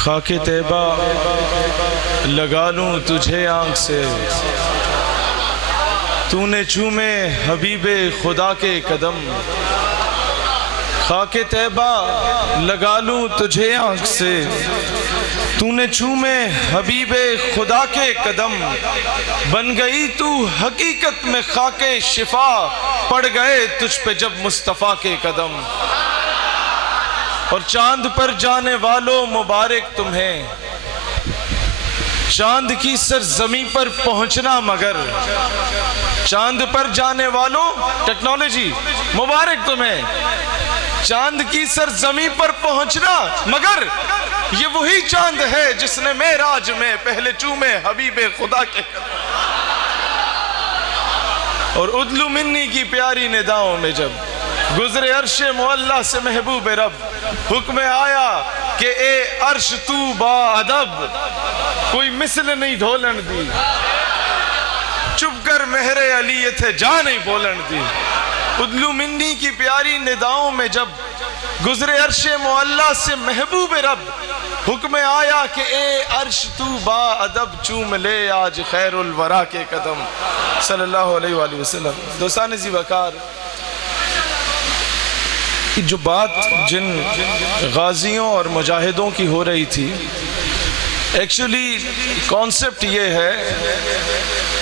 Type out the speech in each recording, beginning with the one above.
خاک طیبہ لگا لوں تجھے آنکھ سے، تو نے چومے حبیب خدا کے قدم۔ خاک طیبہ لگا لوں تجھے آنکھ سے، تو نے چومے حبیب خدا کے قدم۔ بن گئی تو حقیقت میں خاک شفا، پڑ گئے تجھ پہ جب مصطفیٰ کے قدم۔ اور چاند پر جانے والوں مبارک تمہیں، چاند کی سرزمین پر پہنچنا مگر، چاند پر جانے والوں ٹیکنالوجی مبارک تمہیں، چاند کی سرزمین پر پہنچنا مگر یہ وہی چاند ہے جس نے معراج میں پہلے چومے حبیب خدا کے قدم۔ اور ادلو منی کی پیاری نداؤں میں جب گزرے عرش معلیٰ سے محبوب رب، حکم آیا کہ اے عرش تو با ادب، کوئی مثل نہیں ڈھولن دی، چپ کر مہر علی تھے جا نہیں بولن دی۔ ادلو منی کی پیاری نداؤں میں جب گزرے عرش معلیٰ سے محبوب رب، حکم آیا کہ اے عرش تو با ادب، چوم لے آج خیر الورا کے قدم، صلی اللہ علیہ وآلہ وسلم۔ دوستان عزیز وقار، جو بات جن غازیوں اور مجاہدوں کی ہو رہی تھی، ایکچولی کانسیپٹ یہ ہے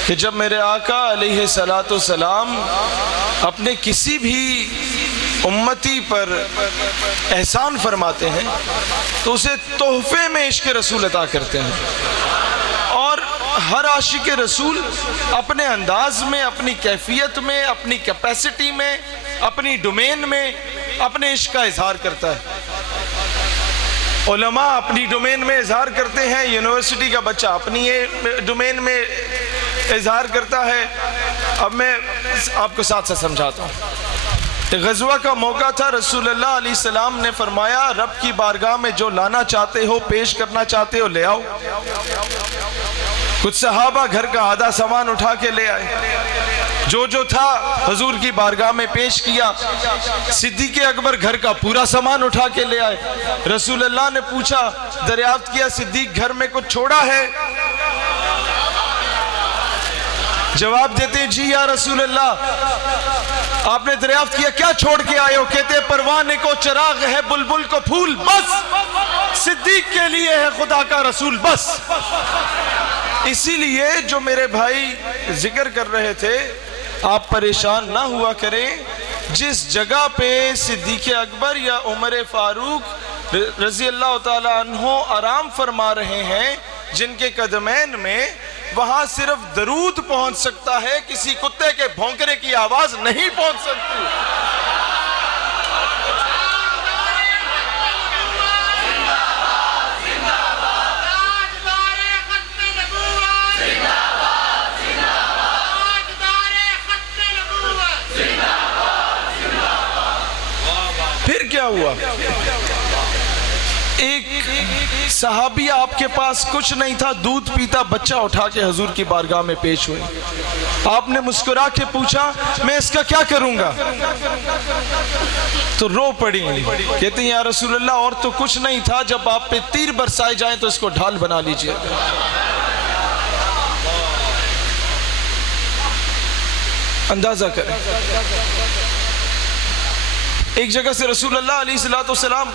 کہ جب میرے آقا علیہ السلام اپنے کسی بھی امتی پر احسان فرماتے ہیں تو اسے تحفے میں عشق رسول عطا کرتے ہیں، اور ہر عاشق رسول اپنے انداز میں، اپنی کیفیت میں، اپنی کیپیسٹی میں، اپنی ڈومین میں اپنے عشق کا اظہار کرتا ہے۔ علماء اپنی ڈومین میں اظہار کرتے ہیں، یونیورسٹی کا بچہ اپنی ڈومین میں اظہار کرتا ہے۔ اب میں آپ کو ساتھ ساتھ سمجھاتا ہوں۔ غزوہ کا موقع تھا، رسول اللہ علیہ السلام نے فرمایا رب کی بارگاہ میں جو لانا چاہتے ہو، پیش کرنا چاہتے ہو، لے آؤ۔ کچھ صحابہ گھر کا آدھا سامان اٹھا کے لے آئے، جو تھا حضور کی بارگاہ میں پیش کیا۔ صدیق اکبر گھر کا پورا سامان اٹھا کے لے آئے۔ رسول اللہ نے پوچھا، دریافت کیا صدیق گھر میں کچھ چھوڑا ہے؟ جواب دیتے جی یا رسول اللہ۔ آپ نے دریافت کیا کیا چھوڑ کے آئے ہو؟ کہتے پروانے کو چراغ ہے، بلبل کو پھول، بس صدیق کے لیے ہے خدا کا رسول، بس۔ اسی لیے جو میرے بھائی ذکر کر رہے تھے، آپ پریشان نہ ہوا کریں۔ جس جگہ پہ صدیق اکبر یا عمر فاروق رضی اللہ تعالی عنہ آرام فرما رہے ہیں، جن کے قدمین میں، وہاں صرف درود پہنچ سکتا ہے، کسی کتے کے بھونکنے کی آواز نہیں پہنچ سکتی۔ پھر کیا ہوا؟ ایک صحابی آپ کے پاس کچھ نہیں تھا، دودھ پیتا بچہ اٹھا کے حضور کی بارگاہ میں پیش ہوئے۔ آپ نے مسکرا کے پوچھا میں اس کا کیا کروں گا؟ تو رو پڑی، کہتے ہیں یا رسول اللہ اور تو کچھ نہیں تھا، جب آپ پہ تیر برسائے جائیں تو اس کو ڈھال بنا لیجئے۔ اندازہ کریں، ایک جگہ سے رسول اللہ علیہ السلام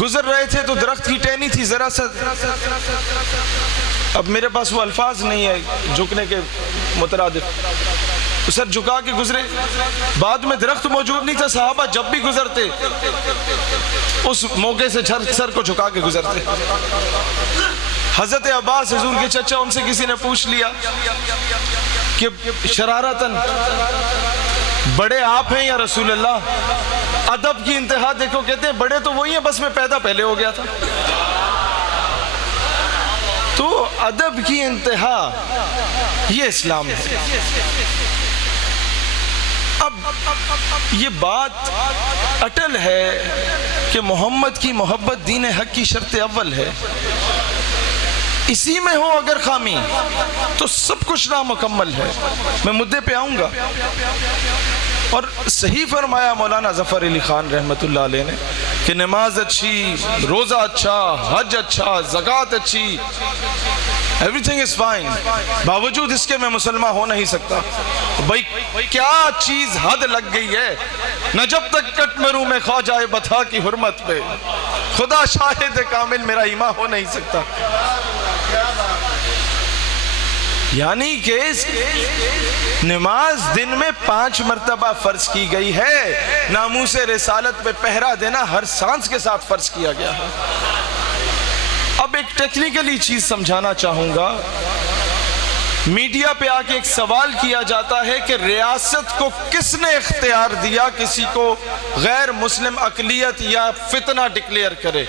گزر رہے تھے تو درخت کی ٹہنی تھی ذرا سا، اب میرے پاس وہ الفاظ نہیں ہے جھکنے کے مترادف، سر جھکا کے گزرے۔ بعد میں درخت موجود نہیں تھا، صحابہ جب بھی گزرتے اس موقع سے سر کو جھکا کے گزرتے۔ حضرت عباس حضور کے چچا، ان سے کسی نے پوچھ لیا کہ شرارتاً بڑے آپ ہیں یا رسول اللہ؟ ادب کی انتہا دیکھو، کہتے ہیں بڑے تو وہی ہیں، بس میں پیدا پہلے ہو گیا تھا۔ تو ادب کی انتہا یہ اسلام ہے۔ اب یہ بات اٹل ہے کہ محمد کی محبت دین حق کی شرط اول ہے، اسی میں ہو اگر خامی تو سب کچھ نامکمل ہے۔ میں مدعے پہ آؤں گا، اور صحیح فرمایا مولانا ظفر علی خان رحمت اللہ علیہ نے، کہ نماز اچھی، روزہ اچھا، حج اچھا، زکوٰۃ اچھی، everything is fine، باوجود اس کے میں مسلمان ہو نہیں سکتا۔ بھئی کیا چیز حد لگ گئی ہے؟ نہ جب تک کٹ مروں میں کھا جائے بتا کی حرمت پہ، خدا شاہد کامل میرا ایمان ہو نہیں سکتا۔ یعنی کہ نماز دن میں 5 مرتبہ فرض کی گئی ہے، ناموس رسالت پہ پہرا دینا ہر سانس کے ساتھ فرض کیا گیا ہے۔ اب ایک ٹیکنیکلی چیز سمجھانا چاہوں گا، میڈیا پہ آ کے ایک سوال کیا جاتا ہے کہ ریاست کو کس نے اختیار دیا کسی کو غیر مسلم اقلیت یا فتنہ ڈکلیئر کرے؟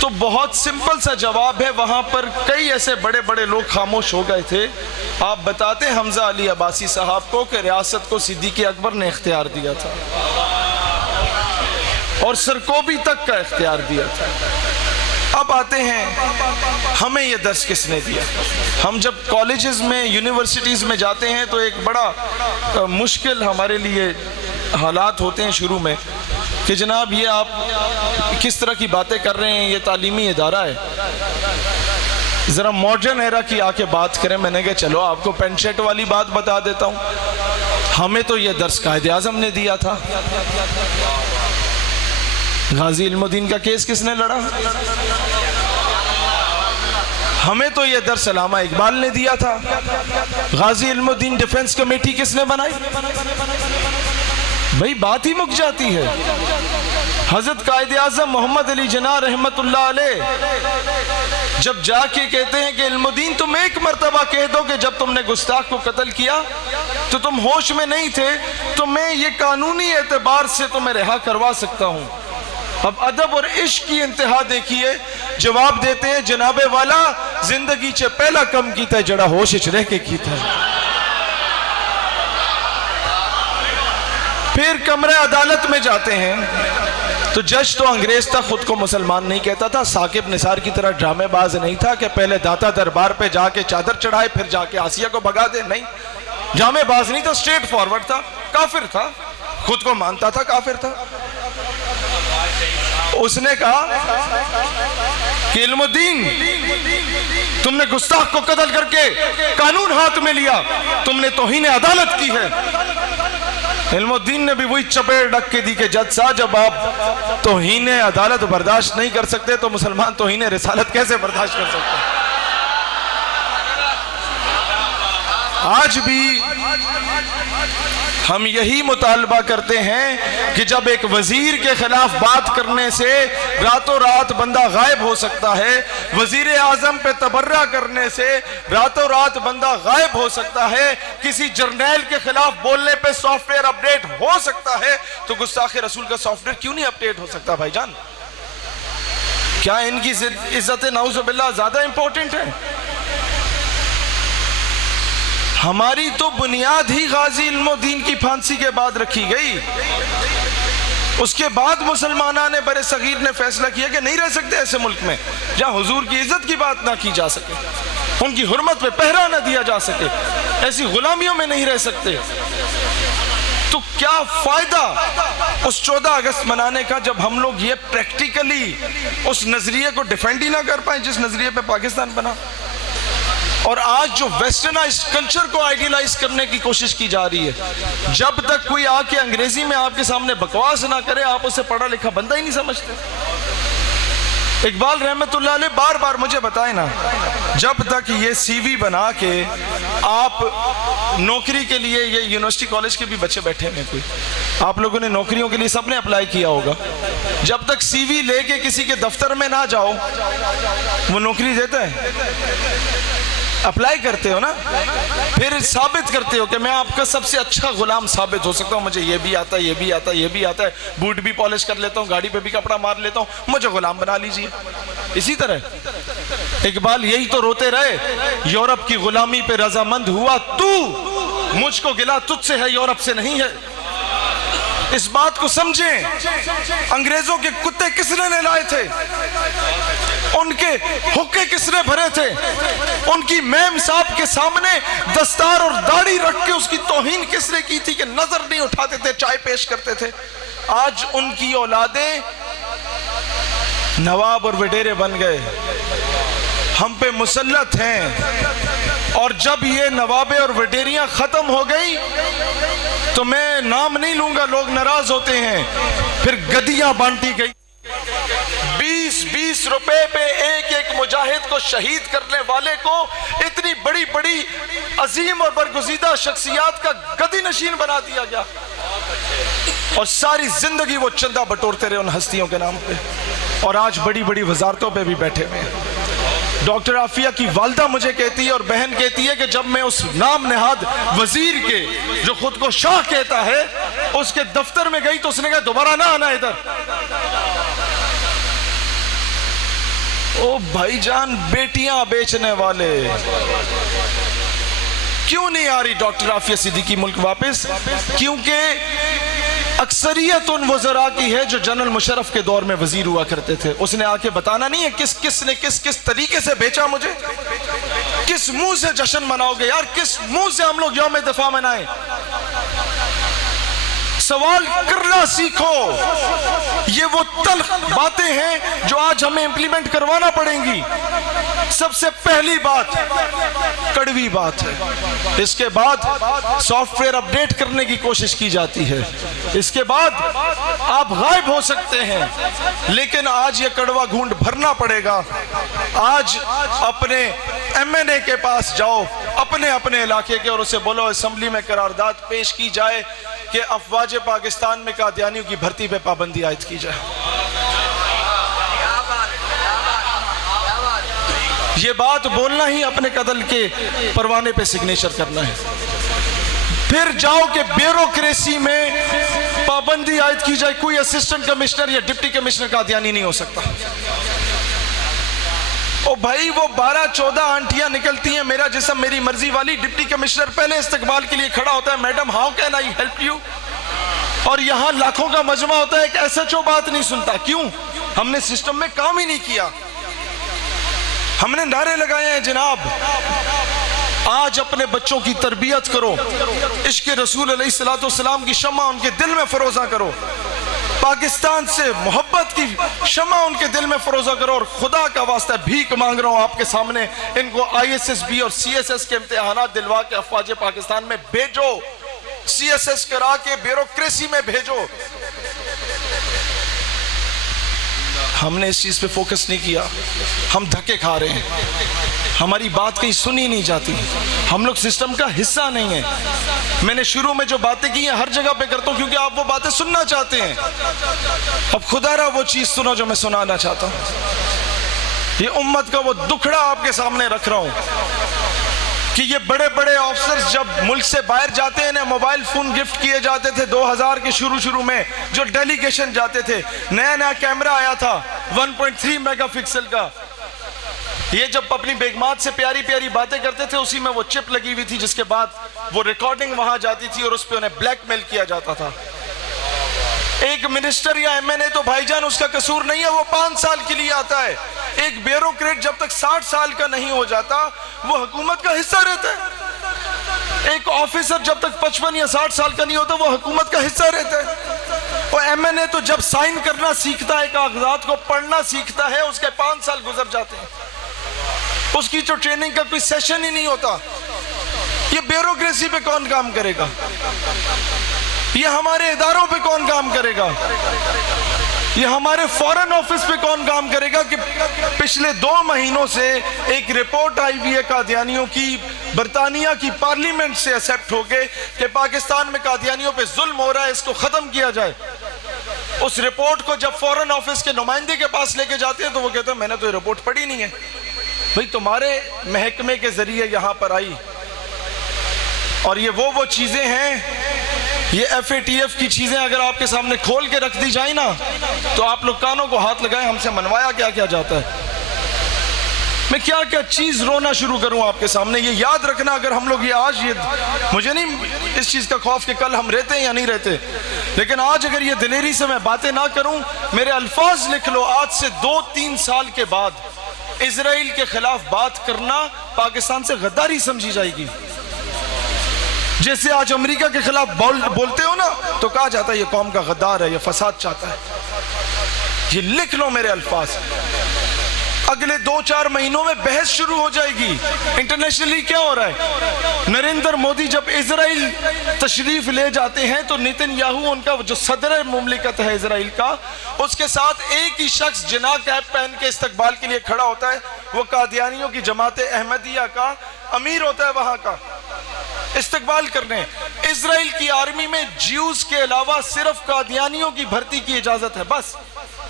تو بہت سمپل سا جواب ہے، وہاں پر کئی ایسے بڑے بڑے لوگ خاموش ہو گئے تھے۔ آپ بتاتے حمزہ علی عباسی صاحب کو کہ ریاست کو صدیق اکبر نے اختیار دیا تھا اور سرکوبی تک کا اختیار دیا تھا۔ اب آتے ہیں ہمیں یہ درس کس نے دیا؟ ہم جب کالجز میں یونیورسٹیز میں جاتے ہیں تو ایک بڑا مشکل ہمارے لیے حالات ہوتے ہیں شروع میں کہ جناب یہ آپ کس طرح کی باتیں کر رہے ہیں، یہ تعلیمی ادارہ ہے، ذرا ماڈرن ایرا کی آ کے بات کریں۔ میں نے کہا چلو آپ کو پینٹ شرٹ والی بات بتا دیتا ہوں، ہمیں تو یہ درس قائد اعظم نے دیا تھا۔ غازی علم الدین کا کیس کس نے لڑا؟ ہمیں تو یہ درس علامہ اقبال نے دیا تھا۔ غازی علم الدین ڈیفنس کمیٹی کس نے بنائی؟ بھئی بات ہی مک جاتی ہے۔ حضرت قائد اعظم محمد علی جناح رحمت اللہ علیہ جب جا کے کہتے ہیں کہ علم الدین تم ایک مرتبہ کہہ دو کہ جب تم نے گستاخ کو قتل کیا تو تم ہوش میں نہیں تھے، تو میں یہ قانونی اعتبار سے تمہیں رہا کروا سکتا ہوں۔ اب ادب اور عشق کی انتہا دیکھیے، جواب دیتے ہیں جناب والا زندگی چے پہلا کم کیتا ہے جڑا ہوش اچ رہ کے کیتا ہے۔ پھر کمرہ عدالت میں جاتے ہیں تو جج تو انگریز تھا، خود کو مسلمان نہیں کہتا تھا، ثاقب نثار کی طرح ڈرامے باز نہیں تھا کہ پہلے داتا دربار پہ جا کے چادر چڑھائے پھر جا کے آسیہ کو بھگا دے، نہیں، ڈرامے باز نہیں تھا، سٹریٹ فارورڈ تھا، کافر تھا، خود کو مانتا تھا کافر تھا۔ اس نے کہا کہ علم الدین تم نے گستاخ کو قتل کر کے قانون ہاتھ میں لیا، تم نے توہین عدالت کی ہے۔ علم الدین نے بھی وہی چپیڑ ڈک کے دی کہ جج صاحب جب آپ توہین عدالت برداشت نہیں کر سکتے تو مسلمان توہین رسالت کیسے برداشت کر سکتے؟ آج بھی ہم یہی مطالبہ کرتے ہیں کہ جب ایک وزیر کے خلاف بات کرنے سے راتوں رات بندہ غائب ہو سکتا ہے، وزیر اعظم پہ تبرہ کرنے سے راتوں رات بندہ غائب ہو سکتا ہے، کسی جرنیل کے خلاف بولنے پہ سافٹ ویئر اپڈیٹ ہو سکتا ہے، تو گستاخ رسول کا سافٹ ویئر کیوں نہیں اپڈیٹ ہو سکتا بھائی جان؟ کیا ان کی عزت نعوذ باللہ زیادہ امپورٹنٹ ہے؟ ہماری تو بنیاد ہی غازی علم الدین کی پھانسی کے بعد رکھی گئی۔ اس کے بعد مسلمانوں نے بر صغیر نے فیصلہ کیا کہ نہیں رہ سکتے ایسے ملک میں جہاں حضور کی عزت کی بات نہ کی جا سکے، ان کی حرمت پہ پہرا نہ دیا جا سکے، ایسی غلامیوں میں نہیں رہ سکتے۔ تو کیا فائدہ اس 14 اگست منانے کا جب ہم لوگ یہ پریکٹیکلی اس نظریے کو ڈیفینڈ ہی نہ کر پائیں جس نظریے پہ پاکستان بنا؟ اور آج جو ویسٹرنائزڈ کلچر کو آئیڈیلائز کرنے کی کوشش کی جا رہی ہے، جب تک کوئی آ کے انگریزی میں آپ کے سامنے بکواس نہ کرے آپ اسے پڑھا لکھا بندہ ہی نہیں سمجھتے۔ اقبال رحمت اللہ علیہ بار بار مجھے بتائیں نا، جب تک یہ سی وی بنا کے آپ نوکری کے لیے، یہ یونیورسٹی کالج کے بھی بچے بیٹھے ہیں کوئی، آپ لوگوں نے نوکریوں کے لیے سب نے اپلائی کیا ہوگا، جب تک سی وی لے کے کسی کے دفتر میں نہ جاؤ وہ نوکری دیتا ہے؟ اپلائی کرتے ہو نا، پھر ثابت کرتے ہو کہ میں آپ کا سب سے اچھا غلام ثابت ہو سکتا ہوں، مجھے یہ بھی آتا ہے، یہ بھی آتا ہے، یہ بھی آتا ہے، بوٹ بھی پالش کر لیتا ہوں، گاڑی پہ بھی کپڑا مار لیتا ہوں، مجھے غلام بنا لیجئے۔ اسی طرح اقبال یہی تو روتے رہے، یورپ کی غلامی پہ رضامند ہوا تو، مجھ کو گلا تجھ سے ہے یورپ سے نہیں ہے۔ اس بات کو سمجھیں، انگریزوں کے کتے کس نے لائے تھے، ان کے حقے کس نے بھرے تھے، ان کی میم صاحب کے سامنے دستار اور داڑھی رکھ کے اس کی توہین کس نے کی تھی کہ نظر نہیں اٹھاتے تھے، چائے پیش کرتے تھے؟ آج ان کی اولادیں نواب اور وڈیرے بن گئے، ہم پہ مسلط ہیں، اور جب یہ نوابیں اور وڈیریاں ختم ہو گئی تو میں نام نہیں لوں گا، لوگ ناراض ہوتے ہیں، پھر گدیاں بانٹی گئی، 20-20 روپے پہ ایک ایک مجاہد کو شہید کرنے والے کو اتنی بڑی بڑی عظیم اور برگزیدہ شخصیات کا گدی نشین بنا دیا گیا، اور ساری زندگی وہ چندہ بٹورتے رہے ان ہستیوں کے نام پہ، اور آج بڑی بڑی وزارتوں پہ بھی بیٹھے ہوئے ہیں۔ ڈاکٹر عافیہ کی والدہ مجھے کہتی ہے اور بہن کہتی ہے کہ جب میں اس نام نہاد وزیر کے جو خود کو شاہ کہتا ہے اس کے دفتر میں گئی تو اس نے کہا دوبارہ نہ آنا ادھر۔ او بھائی جان، بیٹیاں بیچنے والے کیوں نہیں آ رہی ڈاکٹر عافیہ صدیقی ملک واپس؟ کیونکہ اکثریت ان وزراء کی ہے جو جنرل مشرف کے دور میں وزیر ہوا کرتے تھے۔ اس نے آ کے بتانا نہیں ہے کس نے کس طریقے سے بیچا مجھے، کس منہ سے جشن مناؤ گے یار، کس منہ سے ہم لوگ یوم دفاع منائیں؟ سوال کرنا سیکھو۔ یہ وہ تلخ باتیں ہیں جو آج ہمیں امپلیمنٹ کروانا پڑیں گی۔ سب سے پہلی بات کڑوی بات ہے، اس کے بعد سافٹ ویئر اپڈیٹ کرنے کی کوشش کی جاتی ہے، اس کے بعد آپ غائب ہو سکتے ہیں، لیکن آج یہ کڑوا گھونٹ بھرنا پڑے گا۔ آج اپنے ایم این اے کے پاس جاؤ، اپنے علاقے کے، اور اسے بولو اسمبلی میں قرارداد پیش کی جائے کہ افواج پاکستان میں قادیانیوں کی بھرتی پہ پابندی عائد کی جائے۔ یہ بات بولنا ہی اپنے قتل کے پروانے پہ سگنیچر کرنا ہے۔ پھر جاؤ کہ بیوروکریسی میں پابندی عائد کی جائے، کوئی اسسٹنٹ کمشنر یا ڈپٹی کمشنر قادیانی نہیں ہو سکتا۔ او بھائی، وہ 12-14 آنٹیاں نکلتی ہیں میرا جسم میری مرضی والی، ڈپٹی کمشنر پہلے استقبال کے لیے کھڑا ہوتا ہے، madam how can I help you, اور یہاں لاکھوں کا مجمع ہوتا ہے، ایک ایس ایچ او بات نہیں سنتا۔ کیوں؟ ہم نے سسٹم میں کام ہی نہیں کیا، ہم نے نعرے لگائے ہیں جناب۔ آج اپنے بچوں کی تربیت کرو، عشق رسول علیہ السلام کی شمع ان کے دل میں فروزہ کرو، پاکستان سے محبت کی شمع ان کے دل میں فروزہ کرو، اور خدا کا واسطہ بھیک مانگ رہا ہوں آپ کے سامنے، ان کو آئی ایس ایس بی اور سی ایس ایس کے امتحانات دلوا کے افواج پاکستان میں بھیجو، سی ایس ایس کرا کے بیوروکریسی میں بھیجو۔ ہم نے اس چیز پہ فوکس نہیں کیا، ہم دھکے کھا رہے ہیں، ہماری بات کہیں سنی نہیں جاتی، ہم لوگ سسٹم کا حصہ نہیں ہیں۔ میں نے شروع میں جو باتیں کی ہیں ہر جگہ پہ کرتا ہوں کیونکہ آپ وہ باتیں سننا چاہتے ہیں۔ اب خدا را وہ چیز سنو جو میں سنانا چاہتا ہوں۔ یہ امت کا وہ دکھڑا آپ کے سامنے رکھ رہا ہوں کہ یہ بڑے بڑے آفیسرز جب ملک سے باہر جاتے ہیں انہیں موبائل فون گفٹ کیے جاتے تھے 2000 کے شروع میں، جو ڈیلیگیشن جاتے تھے، نیا کیمرہ آیا تھا 1.3 میگا پکسل کا، یہ جب اپنی بیگمات سے پیاری پیاری باتیں کرتے تھے اسی میں وہ چپ لگی ہوئی تھی جس کے بعد وہ ریکارڈنگ وہاں جاتی تھی اور اس پہ انہیں بلیک میل کیا جاتا تھا۔ ایک منسٹر یا ایم این اے تو بھائی جان اس کا قصور نہیں ہے، وہ 5 سال کے لیے آتا ہے۔ ایک بیوروکریٹ جب تک 60 سال کا نہیں ہو جاتا وہ حکومت کا حصہ رہتا ہے۔ ایک آفیسر جب تک 55 یا 60 سال کا نہیں ہوتا وہ حکومت کا حصہ رہتا ہے۔ اور ایم این اے تو جب سائن کرنا سیکھتا ہے، کاغذات کو پڑھنا سیکھتا ہے، اس کے 5 سال گزر جاتے ہیں، اس کی جو ٹریننگ کا کوئی سیشن ہی نہیں ہوتا۔ یہ بیوروکریسی پہ کون کام کرے گا؟ یہ ہمارے اداروں پہ کون کام کرے گا؟ یہ ہمارے فورن آفس پہ کون کام کرے گا؟ کہ پچھلے 2 مہینوں سے ایک رپورٹ آئی ہوئی ہے قادیانیوں کی، برطانیہ کی پارلیمنٹ سے ایکسیپٹ ہو کے کہ پاکستان میں قادیانیوں پہ ظلم ہو رہا ہے، اس کو ختم کیا جائے۔ اس رپورٹ کو جب فورن آفس کے نمائندے کے پاس لے کے جاتے ہیں تو وہ کہتے ہیں میں نے تو یہ رپورٹ پڑھی نہیں ہے۔ بھئی تمہارے محکمے کے ذریعے یہاں پر آئی، اور یہ وہ چیزیں ہیں، یہ ایف اے ٹی ایف کی چیزیں اگر آپ کے سامنے کھول کے رکھ دی جائیں نا تو آپ لوگ کانوں کو ہاتھ لگائیں، ہم سے منوایا کیا کیا جاتا ہے۔ میں کیا کیا چیز رونا شروع کروں آپ کے سامنے۔ یہ یاد رکھنا، اگر ہم لوگ یہ آج، مجھے نہیں اس چیز کا خوف کہ کل ہم رہتے ہیں یا نہیں رہتے، لیکن آج اگر یہ دلیری سے میں باتیں نہ کروں، میرے الفاظ لکھ لو، آج سے 2-3 سال کے بعد اسرائیل کے خلاف بات کرنا پاکستان سے غداری سمجھی جائے گی۔ جیسے آج امریکہ کے خلاف بولتے ہو نا تو کہا جاتا ہے یہ قوم کا غدار ہے، یہ فساد چاہتا ہے. یہ لکھ لو میرے الفاظ. اگلے 2-4 مہینوں میں بحث شروع ہو جائے گی. انٹرنیشنلی کیا ہو رہا ہے؟ نریندر مودی جب اسرائیل تشریف لے جاتے ہیں تو نیتن یاہو ان کا جو صدر مملکت ہے اسرائیل کا، اس کے ساتھ ایک ہی شخص جناح کیپ پہن کے استقبال کے لیے کھڑا ہوتا ہے. وہ قادیانیوں کی جماعت احمدیہ کا امیر ہوتا ہے وہاں کا، استقبال کرنے. اسرائیل کی آرمی میں جیوز کے علاوہ صرف قادیانیوں کی بھرتی کی اجازت ہے بس.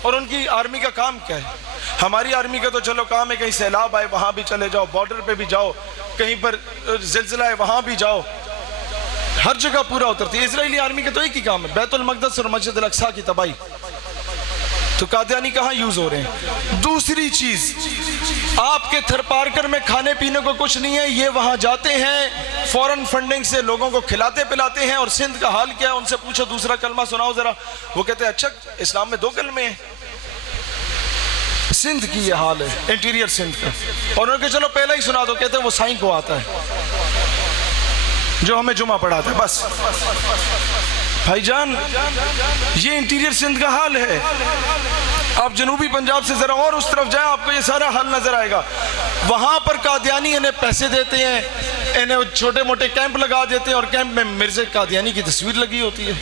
اور ان کی آرمی کا کام کیا ہے؟ ہماری آرمی کا تو چلو کام ہے کہیں سیلاب آئے وہاں بھی چلے جاؤ، بارڈر پہ بھی جاؤ، کہیں پر زلزلہ ہے وہاں بھی جاؤ، ہر جگہ پورا اترتی ہے. اسرائیلی آرمی کا تو ایک ہی کام ہے، بیت المقدس اور مسجد الاقصی کی تباہی. تو قادیانی کہاں یوز ہو رہے ہیں؟ دوسری چیز، آپ کے تھر پارکر میں کھانے پینے کو کچھ نہیں ہے، یہ وہاں جاتے ہیں فورن فنڈنگ سے لوگوں کو کھلاتے پلاتے ہیں. اور سندھ کا حال کیا ہے؟ ان سے پوچھو دوسرا کلمہ سناؤ ذرا. وہ کہتے ہیں اچھا اسلام میں 2 کلمے ہیں. سندھ کی یہ حال ہے، انٹیریئر سندھ کا. اور انہوں نے کہا چلو پہلا ہی سنا دو. کہتے ہیں وہ سائیں کو آتا ہے جو ہمیں جمعہ پڑھاتا ہے بس. بھائی جان یہ انٹیریئر سندھ کا حال ہے. آپ جنوبی پنجاب سے ذرا اور اس طرف جائیں آپ کو یہ سارا حال نظر آئے گا. وہاں پر قادیانی انہیں پیسے دیتے ہیں، انہیں چھوٹے موٹے کیمپ لگا دیتے ہیں اور کیمپ میں مرزا قادیانی کی تصویر لگی ہوتی ہے.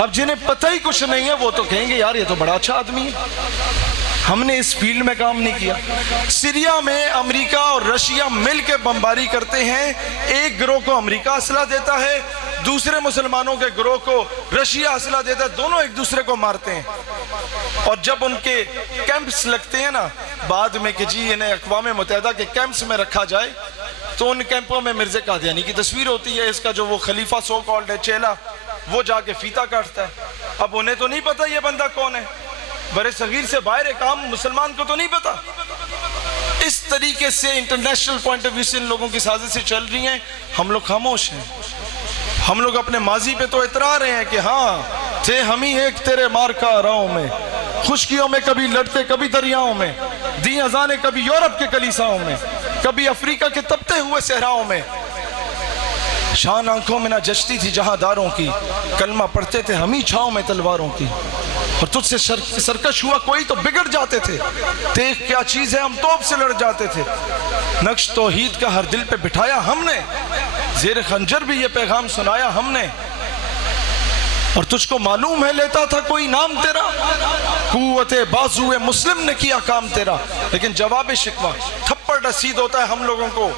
اب جنہیں پتہ ہی کچھ نہیں ہے وہ تو کہیں گے یار یہ تو بڑا اچھا آدمی ہے، ہم نے اس فیلڈ میں کام نہیں کیا. سیریا میں امریکہ اور رشیا مل کے بمباری کرتے ہیں. ایک گروہ کو امریکہ اسلحہ دیتا ہے، دوسرے مسلمانوں کے گروہ کو رشیا اسلحہ دیتا ہے، دونوں ایک دوسرے کو مارتے ہیں. اور جب ان کے کیمپس لگتے ہیں نا بعد میں کہ جی انہیں اقوام متحدہ کے کیمپس میں رکھا جائے تو ان کیمپوں میں مرزا قادیانی کی تصویر ہوتی ہے. اس کا جو وہ خلیفہ سو کالڈ ہے چیلا، وہ جا کے فیتا کاٹتا ہے. اب انہیں تو نہیں پتا یہ بندہ کون ہے، برے صغیر سے باہر ایک عام مسلمان کو تو نہیں پتا. اس طریقے سے انٹرنیشنل پوائنٹ آف ویو سے ان لوگوں کی سازشیں چل رہی ہیں. ہم لوگ خاموش ہیں. ہم لوگ اپنے ماضی پہ تو اترا رہے ہیں کہ ہاں تھے ہم ہی ایک تیرے مارکا راہوں میں، خشکیوں میں کبھی لڑتے کبھی دریاؤں میں، دی اذانیں کبھی یورپ کے کلیساؤں میں، کبھی افریقہ کے تپتے ہوئے صحراؤں میں. شان آنکھوں میں نہ جچتی تھی جہاں داروں کی، کلمہ پڑھتے تھے ہم ہی چھاؤں میں تلواروں کی. اور تجھ سے سرکش ہوا کوئی تو بگڑ جاتے تھے، دیکھ کیا چیز ہے ہم توپ سے لڑ جاتے تھے. نقش توحید کا ہر دل پہ بٹھایا ہم نے، زیر خنجر بھی یہ پیغام سنایا ہم نے. اور تجھ کو معلوم ہے لیتا تھا کوئی نام تیرا، قوت بازو مسلم نے کیا کام تیرا. لیکن جواب شکوہ تھپڑ رسید ہوتا ہے ہم لوگوں کو.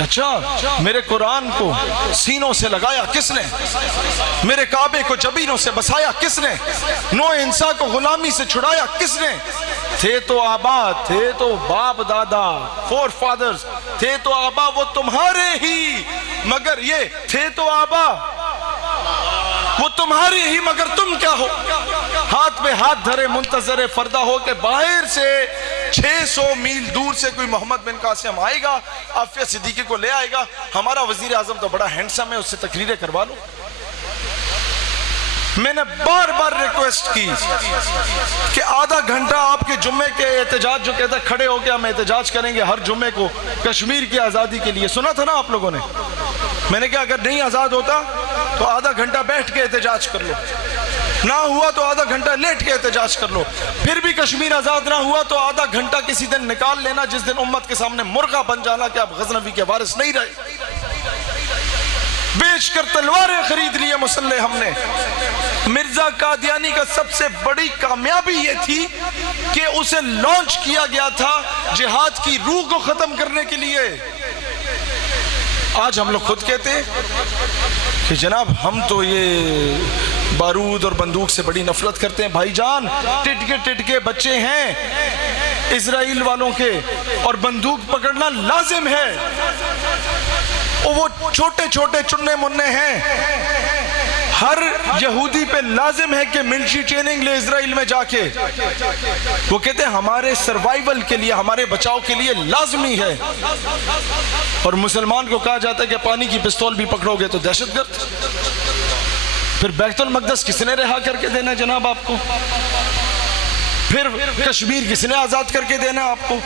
اچھا میرے قرآن کو سینوں سے لگایا کس نے، میرے کعبے کو جبینوں سے بسایا کس نے، نو انسان کو غلامی سے چھڑایا کس نے. تھے تو آبا، تھے تو باپ دادا، فور فادرز، تھے تو آبا وہ تمہارے ہی، مگر یہ تھے تو آبا وہ تمہاری ہی مگر تم کیا ہو. ہاتھ پہ ہاتھ دھرے منتظر فردہ ہو کہ باہر سے 600 میل دور سے کوئی محمد بن قاسم آئے گا، عافیہ صدیقی کو لے آئے گا. ہمارا وزیر اعظم تو بڑا ہینڈسم ہے، اس سے تقریریں کروا لو. میں نے بار بار ریکویسٹ کی کہ آدھا گھنٹہ آپ کے جمعے کے احتجاج جو کہتا ہے کھڑے ہو کے ہم احتجاج کریں گے ہر جمعے کو کشمیر کی آزادی کے لیے. سنا تھا نا آپ لوگوں نے. میں نے کہا اگر نہیں آزاد ہوتا تو آدھا گھنٹہ بیٹھ کے احتجاج کر لو، نہ ہوا تو آدھا گھنٹہ لیٹ کے احتجاج کر لو. پھر بھی کشمیر آزاد نہ ہوا تو آدھا گھنٹہ کسی دن نکال لینا جس دن امت کے سامنے مرغا بن جانا کہ آپ غزنوی کے وارث نہیں رہے. بیچ کر تلواریں خرید لیے مسلح ہم نے. مرزا قادیانی کا سب سے بڑی کامیابی یہ تھی کہ اسے لانچ کیا گیا تھا جہاد کی روح کو ختم کرنے کے لیے. آج ہم لوگ خود کہتے ہیں کہ جناب ہم تو یہ بارود اور بندوق سے بڑی نفرت کرتے ہیں. بھائی جان ٹٹکے بچے ہیں اسرائیل والوں کے اور بندوق پکڑنا لازم ہے. وہ چھوٹے چھوٹے چننے مننے ہیں. ہر یہودی پہ لازم ہے کہ ملٹری ٹریننگ لے اسرائیل میں جا کے. وہ کہتے ہیں ہمارے سروائیول کے لیے، ہمارے بچاؤ کے لیے لازمی ہے. اور مسلمان کو کہا جاتا ہے کہ پانی کی پستول بھی پکڑو گے تو دہشت گرد. پھر بیت المقدس کس نے رہا کر کے دینا جناب آپ کو؟ پھر کشمیر کس نے آزاد کر کے دینا آپ کو؟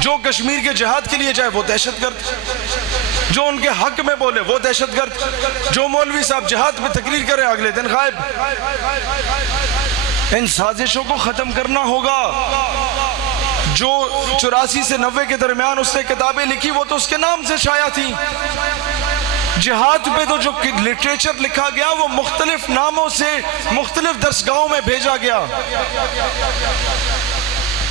جو کشمیر کے جہاد کے لیے جائے وہ دہشت گرد، جو ان کے حق میں بولے وہ دہشت گرد، جو مولوی صاحب جہاد پہ تقریر کرے اگلے دن غائب۔ ان سازشوں کو ختم کرنا ہوگا۔ جو 84 سے 90 کے درمیان اس نے کتابیں لکھی وہ تو اس کے نام سے شائع تھیں۔ جہاد پہ تو جو لٹریچر لکھا گیا وہ مختلف ناموں سے مختلف درسگاہوں میں بھیجا گیا،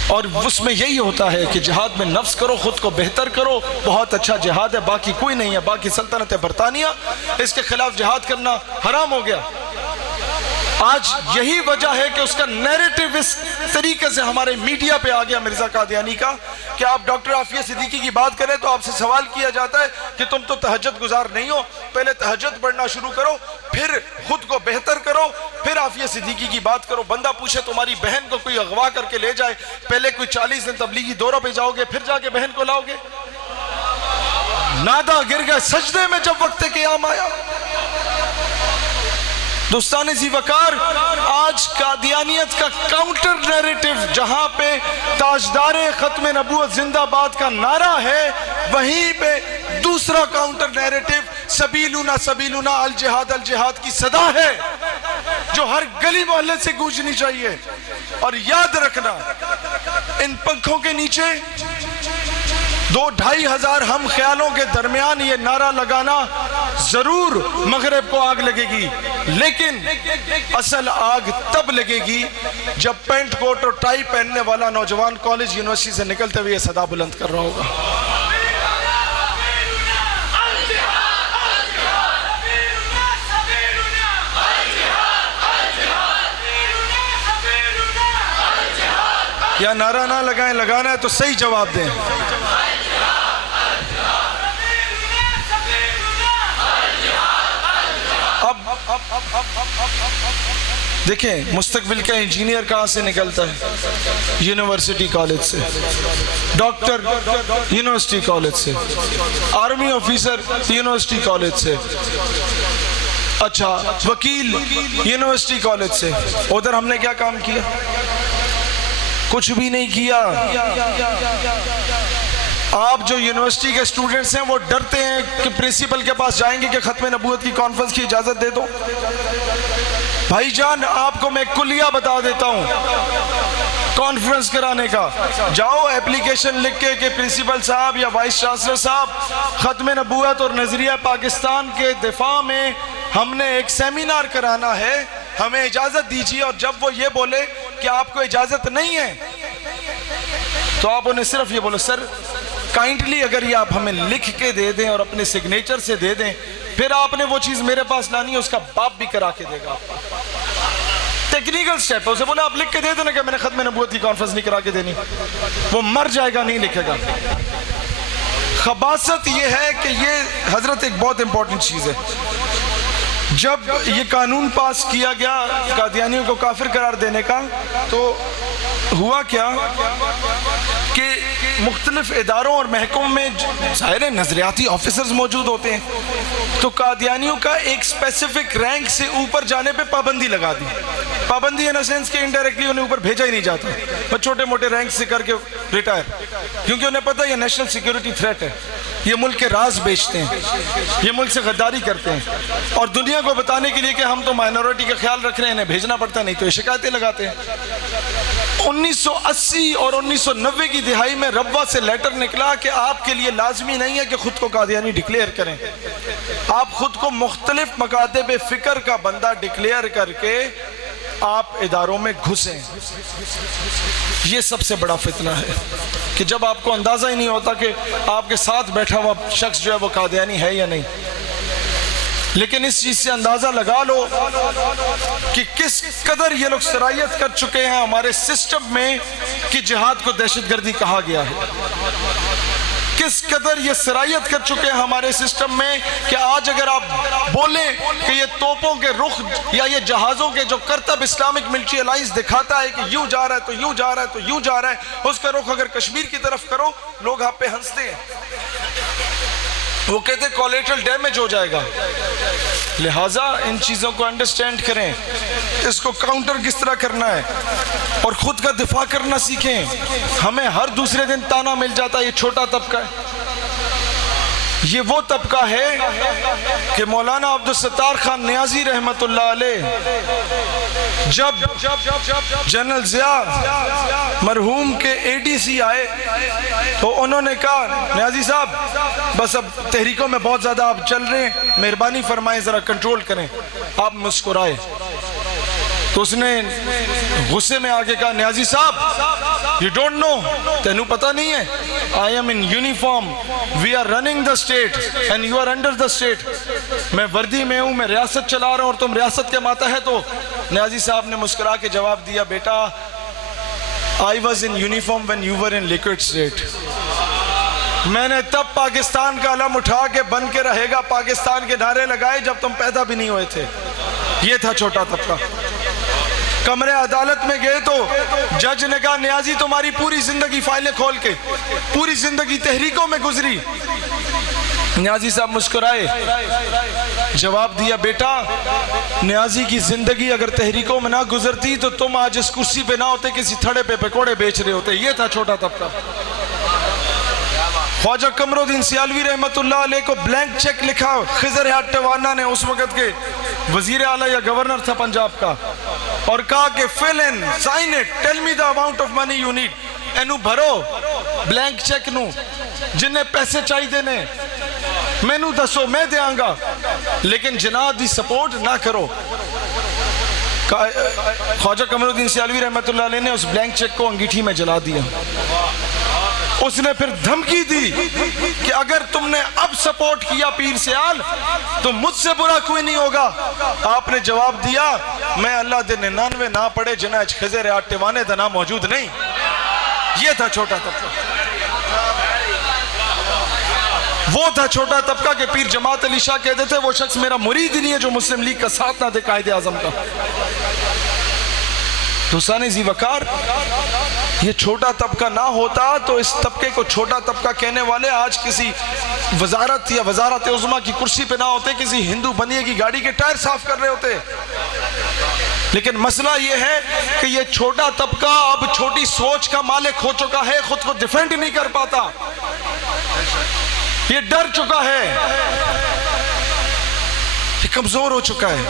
اور اس میں یہی ہوتا ہے کہ جہاد میں نفس کرو، خود کو بہتر کرو، بہت اچھا جہاد ہے، باقی کوئی نہیں ہے۔ باقی سلطنت برطانیہ، اس کے خلاف جہاد کرنا حرام ہو گیا۔ آج یہی وجہ ہے کہ اس کا نیریٹو اس طریقے سے ہمارے میڈیا پہ آ گیا مرزا قادیانی کا، کہ آپ ڈاکٹر عافیہ صدیقی کی بات کریں تو آپ سے سوال کیا جاتا ہے کہ تم تو تہجد گزار نہیں ہو، پہلے تہجد پڑھنا شروع کرو، پھر خود کو بہتر کرو، پھر عافیہ صدیقی کی بات کرو۔ بندہ پوچھے تمہاری بہن کو کوئی اغوا کر کے لے جائے، پہلے کوئی 40 دن تبلیغی دوروں پہ جاؤ گے، پھر جا کے بہن کو لاؤ گے؟ نادا گر گئے سجدے میں جب وقت قیام آیا۔ دوستان ذی وقار، آج قادیانیت کا کاؤنٹر نیریٹو جہاں پہ تاجدار ختم نبوت زندہ باد کا نعرہ ہے، وہیں پہ دوسرا کاؤنٹر نیریٹو سبیلنا سبیلنا الجہاد الجہاد کی صدا ہے، جو ہر گلی محلے سے گونجنی چاہیے۔ اور یاد رکھنا، ان پنکھوں کے نیچے 2-2.5 ہزار ہم خیالوں کے درمیان یہ نعرہ لگانا ضرور مغرب کو آگ لگے گی، لیکن اصل آگ تب لگے گی جب پینٹ کوٹ اور ٹائی پہننے والا نوجوان کالج یونیورسٹی سے نکلتے ہوئے یہ صدا بلند کر رہا ہوگا۔ یا نعرہ نہ لگائیں، لگانا ہے تو صحیح جواب دیں۔ دیکھیں، مستقبل کا انجینئر کہاں سے نکلتا ہے؟ یونیورسٹی کالج سے، ڈاکٹر یونیورسٹی کالج سے، آرمی آفیسر یونیورسٹی کالج سے، اچھا وکیل یونیورسٹی کالج سے۔ ادھر ہم نے کیا کام کیا؟ کچھ بھی نہیں کیا۔ آپ جو یونیورسٹی کے اسٹوڈنٹس ہیں وہ ڈرتے ہیں کہ پرنسپل کے پاس جائیں گے کہ ختم نبوت کی کانفرنس کی اجازت دے دو۔ بھائی جان، آپ کو میں کلیہ بتا دیتا ہوں کانفرنس کرانے کا۔ جاؤ اپلیکیشن لکھ کے کہ پرنسپل صاحب یا وائس چانسلر صاحب، ختم نبوت اور نظریہ پاکستان کے دفاع میں ہم نے ایک سیمینار کرانا ہے، ہمیں اجازت دیجیے۔ اور جب وہ یہ بولے کہ آپ کو اجازت نہیں ہے تو آپ انہیں صرف یہ بولو، سر کائنڈلی اگر یہ آپ ہمیں لکھ کے دے دیں اور اپنے سگنیچر سے دے دیں، پھر آپ نے وہ چیز میرے پاس لانی ہے، اس کا باپ بھی کرا کے دے گا آپ کو۔ ٹیکنیکل سٹیپ ہے، اسے بولے آپ لکھ کے دے دینا کہ میں نے ختم نبوت کی کانفرنس نہیں کرا کے دینی، وہ مر جائے گا، نہیں لکھے گا۔ خباثت یہ ہے کہ یہ حضرت ایک بہت امپورٹنٹ چیز ہے۔ جب یہ قانون پاس کیا گیا قادیانیوں کو کافر قرار دینے کا، تو ہوا کیا کہ مختلف اداروں اور محکموں میں ظاہر نظریاتی آفیسرز موجود ہوتے ہیں، تو قادیانیوں کا ایک اسپیسیفک رینک سے اوپر جانے پہ پابندی لگا دی۔ پابندی ان سینس کہ انڈائریکٹلی انہیں اوپر بھیجا ہی نہیں جاتا، بس چھوٹے موٹے رینک سے کر کے ریٹائر، کیونکہ انہیں پتہ یہ نیشنل سیکیورٹی تھریٹ ہے، یہ ملک کے راز بیچتے ہیں، یہ ملک سے غداری کرتے ہیں، اور دنیا کو بتانے کے لیے کہ ہم تو مائنورٹی کا خیال رکھ رہے ہیں، انہیں بھیجنا پڑتا نہیں تو یہ شکایتیں لگاتے ہیں۔ 1980 اور 1990 کی دہائی میں ربوہ سے لیٹر نکلا کہ آپ کے لیے لازمی نہیں ہے کہ خود کو قادیانی ڈکلیئر کریں، آپ خود کو مختلف مکاتب فکر کا بندہ ڈکلیئر کر کے آپ اداروں میں گھسیں۔ یہ سب سے بڑا فتنہ ہے کہ جب آپ کو اندازہ ہی نہیں ہوتا کہ آپ کے ساتھ بیٹھا ہوا شخص جو ہے وہ قادیانی ہے یا نہیں، لیکن اس چیز سے اندازہ لگا لو کہ کس قدر یہ لوگ سرایت کر چکے ہیں ہمارے سسٹم میں کہ جہاد کو دہشت گردی کہا گیا ہے، کس قدر یہ سرایت کر چکے ہیں ہمارے سسٹم میں کہ آج اگر آپ بولیں کہ یہ توپوں کے رخ یا یہ جہازوں کے جو کرتب اسلامک ملٹری الائنس دکھاتا ہے کہ یوں جا رہا ہے تو یوں جا رہا ہے تو یوں جا رہا ہے، اس کا رخ اگر کشمیر کی طرف کرو لوگ آپ پہ ہنستے ہیں، وہ کہتے ہیں کولیٹرل ڈیمیج ہو جائے گا۔ لہٰذا ان چیزوں کو انڈرسٹینڈ کریں، اس کو کاؤنٹر کس طرح کرنا ہے اور خود کا دفاع کرنا سیکھیں۔ ہمیں ہر دوسرے دن تانا مل جاتا ہے یہ چھوٹا طبقہ ہے۔ یہ وہ طبقہ ہے کہ مولانا عبدالستار خان نیازی رحمت اللہ علیہ جب جنرل ضیاء مرحوم کے اے ڈی سی آئے تو انہوں نے کہا نیازی صاحب بس اب تحریکوں میں بہت زیادہ آپ چل رہے ہیں، مہربانی فرمائیں ذرا کنٹرول کریں۔ آپ مسکرائے تو اس نے غصے میں آگے کہا نیازی صاحب you don't know، تینوں پتہ نہیں ہے، I am in uniform، we are running the state and you are under the state، میں وردی میں ہوں، میں ریاست چلا رہا ہوں اور تم ریاست کے ماتحت ہو۔ نیازی صاحب نے مسکرا کے جواب دیا بیٹا I was in uniform when you were in liquid state، میں نے تب پاکستان کا علم اٹھا کے بن کے رہے گا پاکستان کے نعرے لگائے جب تم پیدا بھی نہیں ہوئے تھے۔ یہ تھا چھوٹا طبقہ۔ کمرے عدالت میں گئے تو جج نے کہا نیازی تمہاری پوری زندگی فائلیں کھول کے، پوری زندگی تحریکوں میں گزری۔ نیازی صاحب مسکرائے، جواب دیا بیٹا نیازی کی زندگی اگر تحریکوں میں نہ گزرتی تو تم آج اس کرسی پہ نہ ہوتے، کسی تھڑے پہ پکوڑے بیچ رہے ہوتے۔ یہ تھا چھوٹا طبقہ۔ خواجہ قمر الدین سیالوی رحمت اللہ علیہ کو بلینک چیک لکھا خضر حیات ٹوانا نے، اس وقت کے وزیر اعلیٰ یا گورنر تھا پنجاب کا، اور کہا کہ fill in, sign it, tell me the amount of money you need، اینو بھرو بلینک چیک نو، جنہیں پیسے چاہی دینے میں نو دسو میں دیاں گا، لیکن جناب دی سپورٹ نہ کرو۔ خواجہ قمر الدین سیالوی رحمت اللہ علیہ نے اس بلینک چیک کو انگیٹھی میں جلا دیا۔ اس نے پھر دھمکی دی کہ اگر تم نے اب سپورٹ کیا پیر سیال تو مجھ سے برا کوئی نہیں ہوگا۔ آپ نے جواب دیا میں اللہ دے 99 نہ پڑے جنہ اچ خضر حیات ٹوانے دا نام موجود نہیں۔ یہ تھا چھوٹا طبقہ۔ وہ تھا چھوٹا طبقہ کہ پیر جماعت علی شاہ کہتے تھے وہ شخص میرا مرید ہی نہیں ہے جو مسلم لیگ کا ساتھ نہ دے قائد اعظم کا۔ دوستان ذی وقار، یہ چھوٹا طبقہ نہ ہوتا تو اس طبقے کو چھوٹا طبقہ کہنے والے آج کسی وزارت یا وزارت عظمیٰ کی کرسی پہ نہ ہوتے، کسی ہندو بنیے کی گاڑی کے ٹائر صاف کر رہے ہوتے۔ لیکن مسئلہ یہ ہے کہ یہ چھوٹا طبقہ اب چھوٹی سوچ کا مالک ہو چکا ہے، خود کو ڈیفینڈ نہیں کر پاتا، یہ ڈر چکا ہے، یہ کمزور ہو چکا ہے،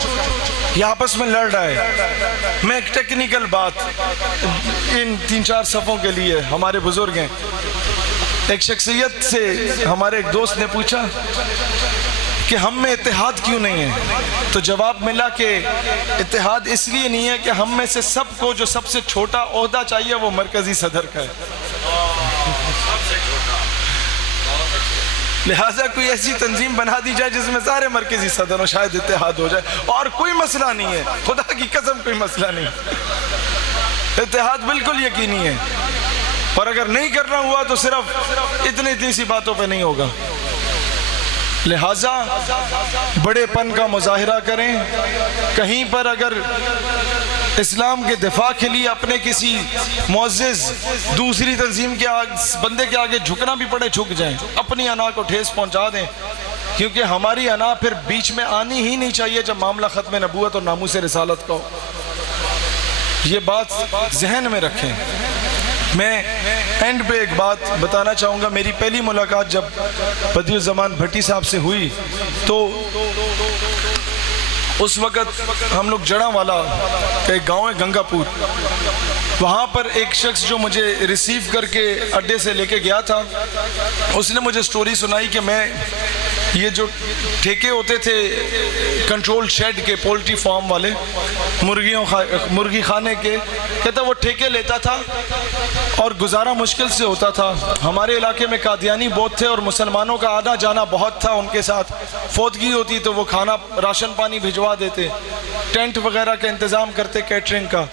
یہ آپس میں لڑ رہا ہے۔ میں ایک ٹیکنیکل بات ان 3-4 صفوں کے لیے، ہمارے بزرگ ہیں، ایک شخصیت سے ہمارے ایک دوست نے پوچھا کہ ہم میں اتحاد کیوں نہیں ہے، تو جواب ملا کہ اتحاد اس لیے نہیں ہے کہ ہم میں سے سب کو جو سب سے چھوٹا عہدہ چاہیے وہ مرکزی صدر کا ہے، لہٰذا کوئی ایسی تنظیم بنا دی جائے جس میں سارے مرکزی صدر ہوں، شاید اتحاد ہو جائے، اور کوئی مسئلہ نہیں ہے، خدا کی قسم کوئی مسئلہ نہیں، اتحاد بالکل یقینی ہے، اور اگر نہیں کرنا ہوا تو صرف اتنی سی باتوں پہ نہیں ہوگا۔ لہٰذا بڑے پن کا مظاہرہ کریں، کہیں پر اگر اسلام کے دفاع کے لیے اپنے کسی معزز دوسری تنظیم کے بندے کے آگے جھکنا بھی پڑے جھک جائیں، اپنی انا کو ٹھیس پہنچا دیں، کیونکہ ہماری انا پھر بیچ میں آنی ہی نہیں چاہیے جب معاملہ ختم نبوت اور ناموس رسالت کا ہو۔ یہ بات ذہن میں رکھیں۔ میں اینڈ پہ ایک بات بتانا چاہوں گا، میری پہلی ملاقات جب بدیع الزمان بھٹی صاحب سے ہوئی تو اس وقت ہم لوگ جڑاں والا ایک گاؤں ہے گنگا پور، وہاں پر ایک شخص جو مجھے ریسیو کر کے اڈے سے لے کے گیا تھا، اس نے مجھے سٹوری سنائی کہ میں یہ جو ٹھیکے ہوتے تھے کنٹرول شیڈ کے، پولٹری فارم والے، مرغی خانے کے، کہتا وہ ٹھیکے لیتا تھا اور گزارا مشکل سے ہوتا تھا۔ ہمارے علاقے میں قادیانی بہت تھے اور مسلمانوں کا آنا جانا بہت تھا، ان کے ساتھ فوتگی ہوتی تو وہ کھانا راشن پانی بھجوا دیتے، ٹینٹ وغیرہ کا انتظام کرتے، کیٹرنگ کا۔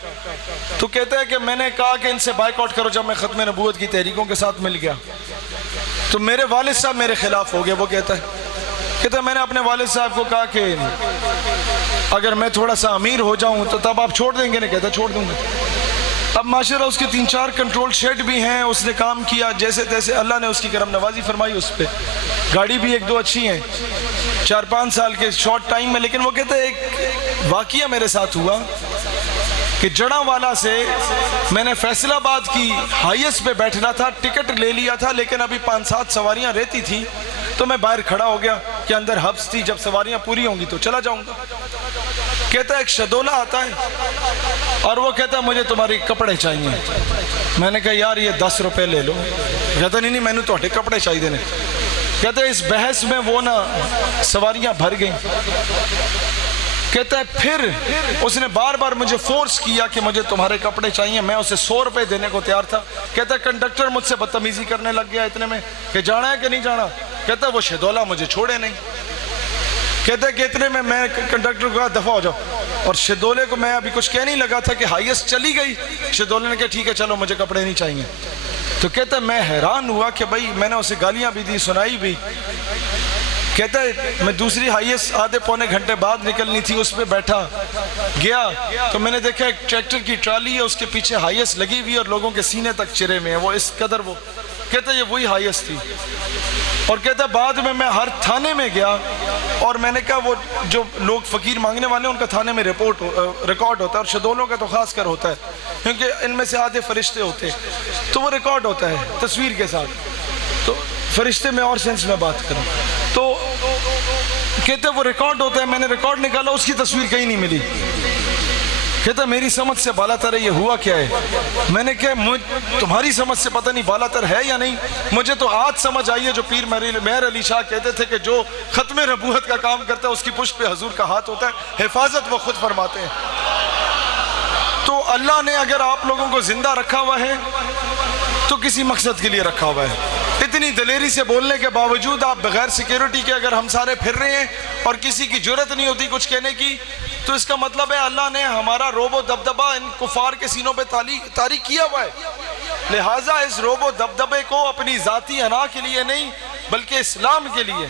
تو کہتا ہے کہ میں نے کہا کہ ان سے بائیک آؤٹ کرو جب میں ختم نبوت کی تحریکوں کے ساتھ مل گیا، تو میرے والد صاحب میرے خلاف ہو گئے۔ وہ کہتا ہے میں نے اپنے والد صاحب کو کہا کہ اگر میں تھوڑا سا امیر ہو جاؤں تو تب آپ چھوڑ دیں گے؟ نہیں، کہتا چھوڑ دوں گا۔ اب ماشاءاللہ اس کے 3-4 کنٹرول شیڈ بھی ہیں، اس نے کام کیا جیسے تیسے، اللہ نے اس کی کرم نوازی فرمائی اس پہ، گاڑی بھی ایک دو اچھی ہیں 4-5 سال کے شارٹ ٹائم میں. لیکن وہ کہتے ہیں ایک واقعہ میرے ساتھ ہوا کہ جڑاں والا سے میں نے فیصل آباد کی ہائیسٹ پہ بیٹھنا تھا, ٹکٹ لے لیا تھا, لیکن ابھی 5-7 سواریاں رہتی تھی تو میں باہر کھڑا ہو گیا کہ اندر حبس تھی, جب سواریاں پوری ہوں گی تو چلا جاؤں گا. کہتا ہے ایک شدولہ آتا ہے اور وہ کہتا ہے مجھے تمہاری کپڑے چاہیے. میں نے کہا یار یہ 10 روپے لے لو. کہتا نہیں میں نے تمہارے کپڑے چاہیے نے. کہتا ہے اس بحث میں وہ نا سواریاں بھر گئیں. کہتا ہے پھر اس نے بار بار مجھے فورس کیا کہ مجھے تمہارے کپڑے چاہیے. میں اسے 100 روپے دینے کو تیار تھا. کہتا ہے کنڈکٹر مجھ سے بدتمیزی کرنے لگ گیا اتنے میں کہ جانا ہے کہ نہیں جانا. کہتا ہے وہ شدولہ مجھے چھوڑے نہیں. کہتا ہے کہ اتنے میں کنڈکٹر کو کہا دفع ہو جاؤ, اور شدولے کو میں ابھی کچھ کہہ نہیں لگا تھا کہ ہائیسٹ چلی گئی. شدولے نے کہا ٹھیک ہے چلو مجھے کپڑے نہیں چاہیے. تو کہتا ہے میں حیران ہوا کہ بھائی میں نے اسے گالیاں بھی دی, سنائی بھی. کہتا ہے میں دوسری ہائیسٹ آدھے پونے گھنٹے بعد نکلنی تھی, اس پہ بیٹھا گیا تو میں نے دیکھا ایک ٹریکٹر کی ٹرالی ہے, اس کے پیچھے ہائیسٹ لگی ہوئی اور لوگوں کے سینے تک چرے ہوئے ہیں, وہ اس قدر وہ. کہتا ہے یہ وہی ہائیسٹ تھی. اور کہتا ہے بعد میں ہر تھانے میں گیا اور میں نے کہا وہ جو لوگ فقیر مانگنے والے ہیں ان کا تھانے میں ریکارڈ ہوتا ہے, اور شدولوں کا تو خاص کر ہوتا ہے کیونکہ ان میں سے آدھے فرشتے ہوتے ہیں, تو وہ ریکارڈ ہوتا ہے تصویر کے ساتھ. تو فرشتے میں اور سینس میں بات کروں تو کہتے وہ ریکارڈ ہوتا ہے. میں نے ریکارڈ نکالا, اس کی تصویر کہیں نہیں ملی. کہتا میری سمجھ سے بالا تر ہے, یہ ہوا کیا ہے؟ میں نے کہا تمہاری سمجھ سے پتہ نہیں بالا تر ہے یا نہیں, مجھے تو آج سمجھ آئی ہے جو پیر مہر علی شاہ کہتے تھے کہ جو ختم نبوت کا کام کرتا ہے اس کی پشت پہ حضور کا ہاتھ ہوتا ہے, حفاظت وہ خود فرماتے ہیں. تو اللہ نے اگر آپ لوگوں کو زندہ رکھا ہوا ہے تو کسی مقصد کے لیے رکھا ہوا ہے. اتنی دلیری سے بولنے کے باوجود آپ بغیر سیکیورٹی کے اگر ہم سارے پھر رہے ہیں اور کسی کی جرت نہیں ہوتی کچھ کہنے کی, تو اس کا مطلب ہے اللہ نے ہمارا روب و دبدبہ ان کفار کے سینوں پہ تاریک کیا ہوا ہے. لہٰذا اس روب و دبدبے کو اپنی ذاتی انا کے لیے نہیں بلکہ اسلام کے لیے.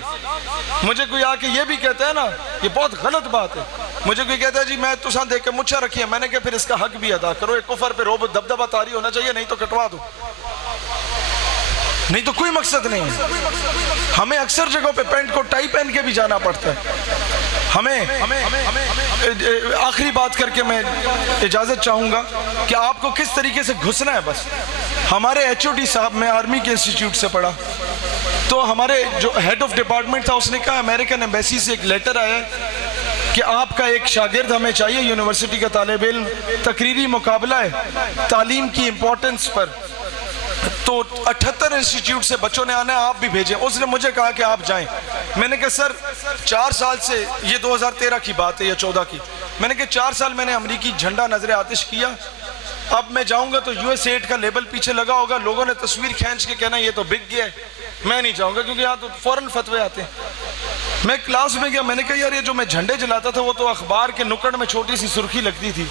مجھے کوئی آ کے یہ بھی کہتا ہے نا, یہ بہت غلط بات ہے. مجھے کوئی کہتا ہے جی میں تساں دیکھ کے مچھا رکھی ہے, میں نے کہا پھر اس کا حق بھی ادا کرو. ایک کفر پہ روب و دبدبہ طاری ہونا چاہیے, نہیں تو کٹوا دو, نہیں تو کوئی مقصد نہیں ہے. ہمیں اکثر جگہوں پہ پینٹ کو ٹائی پہن کے بھی جانا پڑتا ہے. ہمیں آخری بات کر کے میں اجازت چاہوں گا کہ آپ کو کس طریقے سے گھسنا ہے. بس ہمارے HOD صاحب, میں آرمی کے انسٹیٹیوٹ سے پڑھا, تو ہمارے جو ہیڈ آف ڈپارٹمنٹ تھا اس نے کہا امریکن ایمبیسی سے ایک لیٹر آیا ہے کہ آپ کا ایک شاگرد ہمیں چاہیے, یونیورسٹی کا طالب علم, تقریری مقابلہ ہے تعلیم کی امپورٹنس پر. تو 78 انسٹیٹیوٹ سے بچوں نے آنا ہے, آپ بھی بھیجیں. اس نے مجھے کہا کہ آپ جائیں. میں نے کہا سر 4 سال سے, یہ 2013 کی بات ہے یا 14 کی, میں نے کہا 4 سال میں نے امریکی جھنڈا نظر آتش کیا, اب میں جاؤں گا تو USA کا لیبل پیچھے لگا ہوگا, لوگوں نے تصویر کھینچ کے کہنا یہ تو بک گیا ہے, میں نہیں جاؤں گا کیونکہ یہاں تو فوراً فتوے آتے ہیں. میں کلاس میں گیا, میں نے کہا یار یہ جو میں جھنڈے جلاتا تھا وہ تو اخبار کے نکڑ میں چھوٹی سی سرخی لگتی تھی,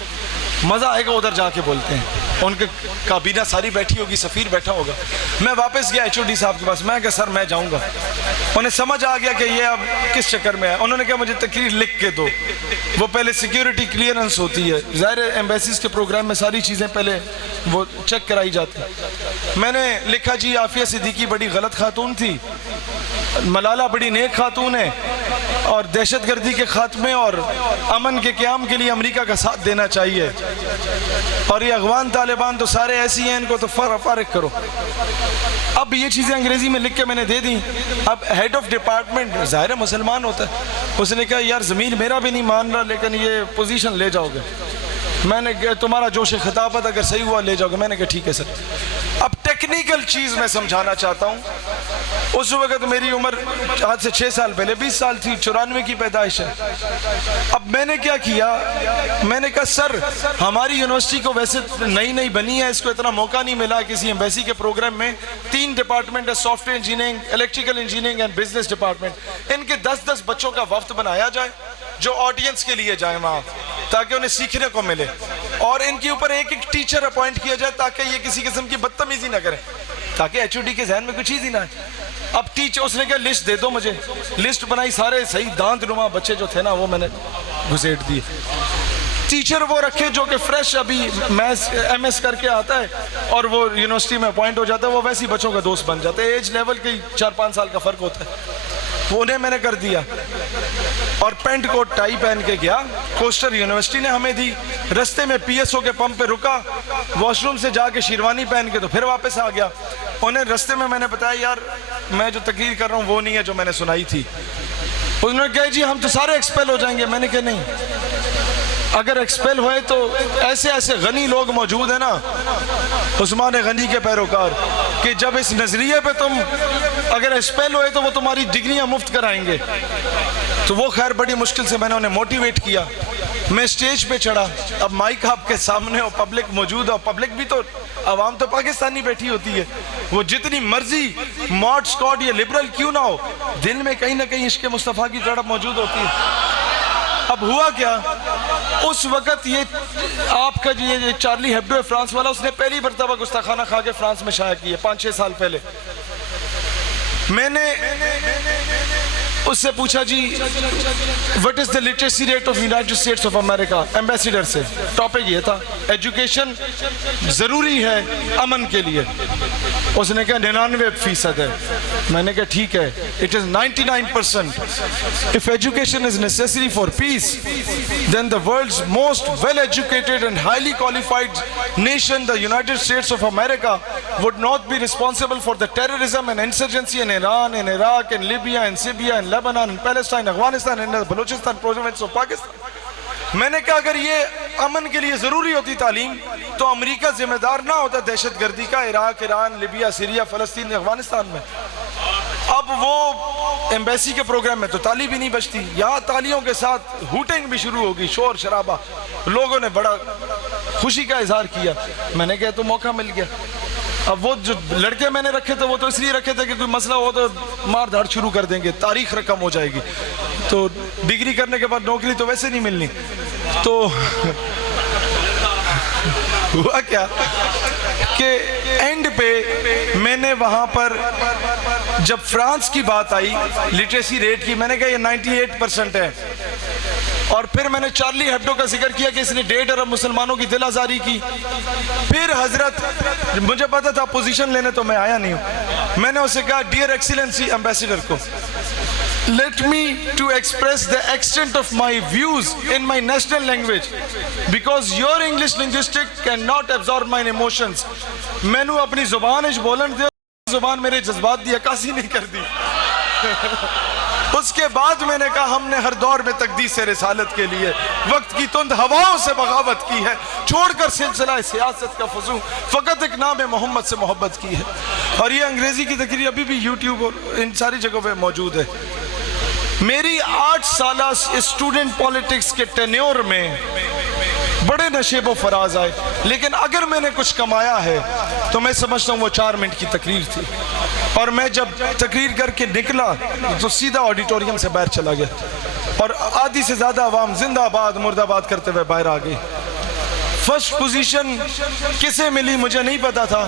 مزہ آئے گا ادھر جا کے بولتے ہیں. ان کے کابینہ ساری بیٹھی ہوگی, سفیر بیٹھا ہوگا. میں واپس گیا HOD صاحب کے پاس, میں کہا سر میں جاؤں گا. انہیں سمجھ آ گیا کہ یہ اب کس چکر میں ہے. انہوں نے کہا مجھے تقریر لکھ کے دو. وہ پہلے سیکیورٹی کلیئرنس ہوتی ہے, ظاہر ایمبیسیز کے پروگرام میں ساری چیزیں پہلے وہ چیک کرائی جاتی. میں نے لکھا جی عافیہ صدیقی بڑی غلط خاتون تھی, ملالہ بڑی نیک خاتون ہے, اور دہشت گردی کے خاتمے اور امن کے قیام کے لیے امریکہ کا ساتھ دینا چاہیے, اور یہ افغان طالبان تو سارے ایسی ہیں, ان کو تو فارغ کرو. اب یہ چیزیں انگریزی میں لکھ کے میں نے دے دی. اب ہیڈ آف ڈپارٹمنٹ ظاہر مسلمان ہوتا ہے, اس نے کہا یار ضمیر میرا بھی نہیں مان رہا لیکن یہ پوزیشن لے جاؤ گے. میں نے کہا تمہارا جوش خطابت اگر صحیح ہوا لے جاؤ گے. میں نے کہا ٹھیک ہے سر. اب ٹیکنیکل چیز میں سمجھانا چاہتا ہوں. اس وقت میری عمر آج سے 6 سال پہلے 20 سال تھی, 94 کی پیدائش ہے. اب میں نے کیا کیا, میں نے کہا سر ہماری یونیورسٹی کو ویسے نئی بنی ہے, اس کو اتنا موقع نہیں ملا کسی ایمبیسی کے پروگرام میں. 3 ڈپارٹمنٹ ہے, software engineering, electrical engineering and business department. ان کے 10 بچوں کا وفد بنایا جائے جو آڈینس کے لیے جائیں وہاں, تاکہ انہیں سیکھنے کو ملے, اور ان کے اوپر ایک ٹیچر اپوائنٹ کیا جائے تاکہ یہ کسی قسم کی بدتمیزی نہ کریں, تاکہ HOD کے ذہن میں کوئی چیز ہی نہ ہے. اب ٹیچر, اس نے کہا لسٹ دے دو مجھے. لسٹ بنائی, سارے صحیح دانت نما بچے جو تھے نا وہ میں نے گھسیٹ دیے. ٹیچر وہ رکھے جو کہ فریش ابھی MS کر کے آتا ہے اور وہ یونیورسٹی میں اپوائنٹ ہو جاتا ہے, وہ ویسی بچوں کا دوست بن جاتا ہے. ایج لیول کے 4-5 سال کا فرق ہوتا ہے. وہ انہیں میں نے کر دیا اور پینٹ کوٹ ٹائی پہن کے گیا. کوسٹر یونیورسٹی نے ہمیں دی. رستے میں پی ایس او کے پمپ پہ رکا, واش روم سے جا کے شیروانی پہن کے تو پھر واپس آ گیا. انہیں رستے میں نے بتایا یار میں جو تقریر کر رہا ہوں وہ نہیں ہے جو میں نے سنائی تھی. انہوں نے کہا جی ہم تو سارے ایکسپیل ہو جائیں گے. میں نے کہا نہیں, اگر ایکسپیل ہوئے تو ایسے ایسے غنی لوگ موجود ہیں نا, عثمان غنی کے پیروکار, کہ جب اس نظریے پہ تم اگر ایکسپیل ہوئے تو وہ تمہاری ڈگریاں مفت کرائیں گے. تو وہ خیر بڑی مشکل سے میں نے انہیں موٹیویٹ کیا. میں سٹیج پہ چڑھا, اب مائک آپ کے سامنے ہو, پبلک موجود ہو. پبلک بھی تو عوام تو پاکستانی بیٹھی ہوتی ہے, وہ جتنی مرضی ماڈ سکواڈ یا لبرل کیوں نہ ہو, دل میں کہیں نہ کہیں عشق مصطفیٰ کی تڑپ موجود ہوتی ہے. اب ہوا کیا, اس وقت یہ آپ کا یہ چارلی ہیبڈو ہے فرانس والا, اس نے پہلی مرتبہ گستاخانہ کھا کے فرانس میں شائع کی ہے 5-6 سال پہلے. میں نے اس سے پوچھا جی what is the literacy rate of United States of America, ambassador سے. ٹاپک یہ تھا ایجوکیشن ضروری ہے امن کے لیے. اس نے کہا 99% ہے. میں نے کہا ٹھیک ہے, it is 99%. If education is necessary for peace, then the world's most well-educated and highly qualified nation, the United States of America, would not be responsible for the terrorism and insurgency in Iran, in Iraq, in Libya, in Syria, in Lebanon, in Palestine, Afghanistan, in Balochistan, province of Pakistan. میں نے کہا اگر یہ امن کے لیے ضروری ہوتی تعلیم تو امریکہ ذمہ دار نہ ہوتا دہشت گردی کا عراق, ایران, لیبیا, سیریا, فلسطین, افغانستان میں. اب وہ ایمبیسی کے پروگرام میں تو تالی بھی نہیں بچتی, یہاں تالیوں کے ساتھ ہوٹنگ بھی شروع ہوگی, شور شرابہ. لوگوں نے بڑا خوشی کا اظہار کیا. میں نے کہا تو موقع مل گیا. اب وہ جو لڑکے میں نے رکھے تھے وہ تو اس لیے رکھے تھے کہ کوئی مسئلہ ہو تو مار دھاڑ شروع کر دیں گے, تاریخ رقم ہو جائے گی. تو ڈگری کرنے کے بعد نوکری تو ویسے نہیں ملنی. تو ہوا کیا کہ اینڈ پہ میں نے وہاں پر جب فرانس کی بات آئی لٹریسی ریٹ کی, میں نے کہا یہ 98% ہے. اور پھر میں نے چارلی ہیبڈو کا ذکر کیا کہ اس نے 1.5 ارب مسلمانوں کی دل آزاری کی. پھر حضرت, مجھے پتا تھا پوزیشن لینے تو میں آیا نہیں ہوں, میں نے اسے کہا ڈیئر ایکسیلنسی ایمبیسیڈر کو, let me to express the extent of my views in my national language because your English linguistic cannot absorb my emotions. میں نے اپنی زبان اچ بولن دے, زبان میرے جذبات دی عکاسی نہیں کر دی. اس کے بعد میں نے کہا ہم نے ہر دور میں تقدیس رسالت کے لیے وقت کی تند ہواؤں سے بغاوت کی ہے, چھوڑ کر سلسلہ سیاست کا فضول فقط ایک نام محمد سے محبت کی ہے. اور یہ انگریزی کی تقریر ابھی بھی یوٹیوب اور ان ساری جگہوں پہ موجود ہے. میری 8 سالہ اسٹوڈنٹ پالیٹکس کے ٹینیور میں بڑے نشیب و فراز آئے, لیکن اگر میں نے کچھ کمایا ہے تو میں سمجھتا ہوں وہ 4 منٹ کی تقریر تھی. اور میں جب تقریر کر کے نکلا تو سیدھا آڈیٹوریم سے باہر چلا گیا, اور آدھی سے زیادہ عوام زندہ آباد مرد آباد کرتے ہوئے باہر آ گئی. فرسٹ پوزیشن کسے ملی مجھے نہیں پتا تھا,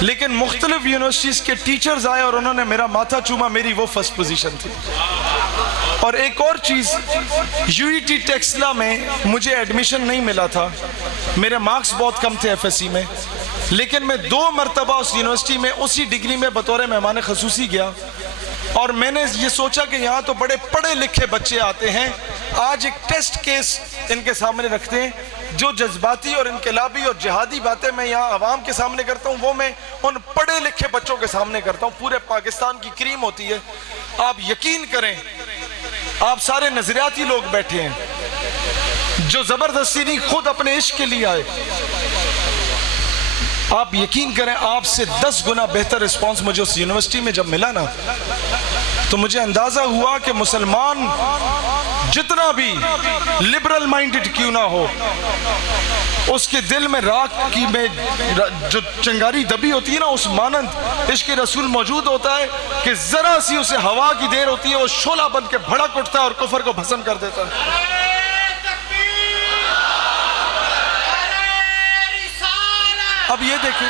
لیکن مختلف یونیورسٹیز کے ٹیچرز آئے اور انہوں نے میرا ماتھا چوما, میری وہ فرسٹ پوزیشن تھی. اور ایک اور چیز, یو ای ٹی ٹیکسلا میں مجھے ایڈمیشن نہیں ملا تھا, میرے مارکس بہت کم تھے ایف ایس سی میں, لیکن میں 2 مرتبہ اس یونیورسٹی میں اسی ڈگری میں بطور مہمان خصوصی گیا. اور میں نے یہ سوچا کہ یہاں تو بڑے پڑھے لکھے بچے آتے ہیں, آج ایک ٹیسٹ کیس ان کے سامنے رکھتے ہیں. جو جذباتی اور انقلابی اور جہادی باتیں میں یہاں عوام کے سامنے کرتا ہوں وہ میں ان پڑھے لکھے بچوں کے سامنے کرتا ہوں. پورے پاکستان کی کریم ہوتی ہے. آپ یقین کریں, آپ سارے نظریاتی لوگ بیٹھے ہیں جو زبردستی نہیں, خود اپنے عشق کے لیے آئے. آپ یقین کریں آپ سے 10 گنا بہتر رسپانس مجھے اس یونیورسٹی میں جب ملا نا, تو مجھے اندازہ ہوا کہ مسلمان جتنا بھی لبرل مائنڈڈ کیوں نہ ہو, اس کے دل میں راک کی میں جو چنگاری دبی ہوتی ہے نا, اس مانند عشق رسول موجود ہوتا ہے کہ ذرا سی اسے ہوا کی دیر ہوتی ہے, وہ شعلہ بن کے بھڑک اٹھتا ہے اور کفر کو بھسم کر دیتا ہے. اب یہ دیکھیں,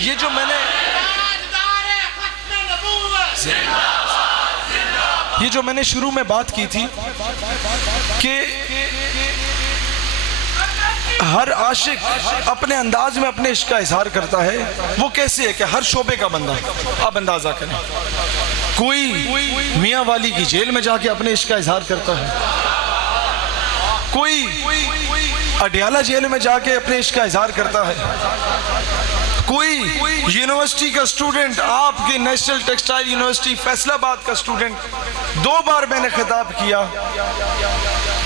یہ جو میں نے شروع میں بات کی تھی کہ ہر عاشق اپنے انداز میں اپنے عشق کا اظہار کرتا ہے. وہ کیسے ہے کہ ہر شعبے کا بندہ, آپ اندازہ کریں, کوئی میاں والی کی جیل میں جا کے اپنے عشق کا اظہار کرتا ہے, کوئی اڈیالہ جیل میں جا کے اپنے عشق کا اظہار کرتا ہے, کوئی یونیورسٹی کا اسٹوڈنٹ, آپ کی نیشنل ٹیکسٹائل یونیورسٹی فیصل آباد کا اسٹوڈنٹ, 2 بار میں نے خطاب کیا,